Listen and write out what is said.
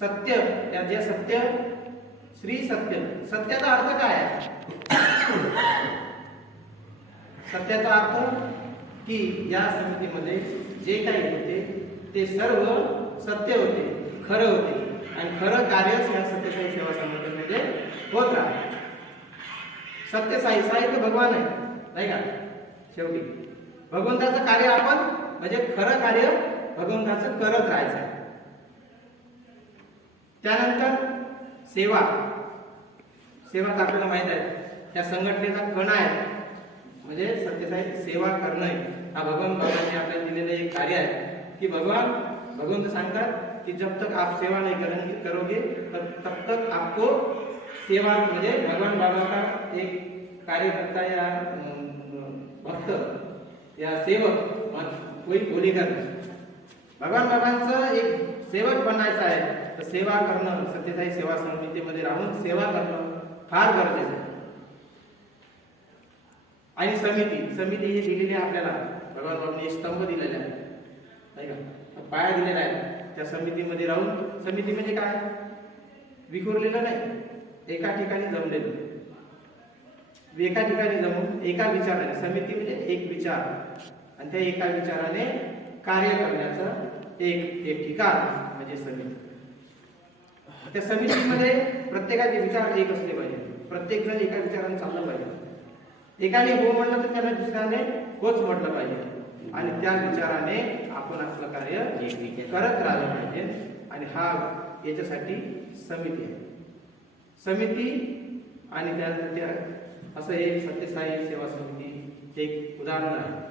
सत्य, जे सत्य श्री सत्य, सत्याचा अर्थ काय आहे? सत्याचा अर्थ की या समितीमध्ये जे काही होते ते सर्व सत्य होते, खरं होते आणि खरं कार्यच या सत्यसाई सेवा समितीमध्ये होत राहते. सत्यसाई साई तर भगवान आहे नाही का? शेवटी भगवंताचं कार्य आपण म्हणजे खरं कार्य भगवंताचं करत राहायचं. त्यानंतर सेवा, सेवा तर आपल्याला माहित आहे त्या संघटनेचा कणा आहे, म्हणजे सत्यसाई सेवा करणं हा भगवान बाबांनी आपल्याला दिलेलं एक कार्य आहे की भगवंत सांगतात कि जब तक आप सेवा नहीं करोगे तब तक आपको सेवा म्हणजे भगवान बाबा का एक कार्यकर्ता या भक्त या सेवक कोई बोलेगा नहीं. भगवान बाबांचं एक सेवक बनायचं आहे तर सेवा करणं, सत्यसाई सेवा समितीमध्ये राहून सेवा करणं फार गरजेचं आहे. आणि समिती ही दिलेली आहे आपल्याला, भगवान बाबांनी स्तंभ दिलेला आहे नाही का, पाया दिलेला आहे. त्या समितीमध्ये राहून, समिती म्हणजे काय? विखुरलेलं नाही, एका ठिकाणी जमलेलं, एका ठिकाणी जमून एका विचाराने, समिती म्हणजे एक विचार आणि त्या एका विचाराने कार्य करण्याचं एक ठिकाण म्हणजे समिती. त्या समितीमध्ये प्रत्येकाचे विचार एक असले पाहिजे, प्रत्येक जण एका विचाराने चाललं पाहिजे. एकाने हो म्हटलं तर त्याला दुसऱ्याने होच म्हटलं पाहिजे आणि त्या विचाराने आपण आपलं कार्य करत राहिलं पाहिजे. आणि हा याच्यासाठी समिती आहे. समिती आणि त्यानंतर असं एक सत्यसाई सेवा समिती एक उदाहरण आहे.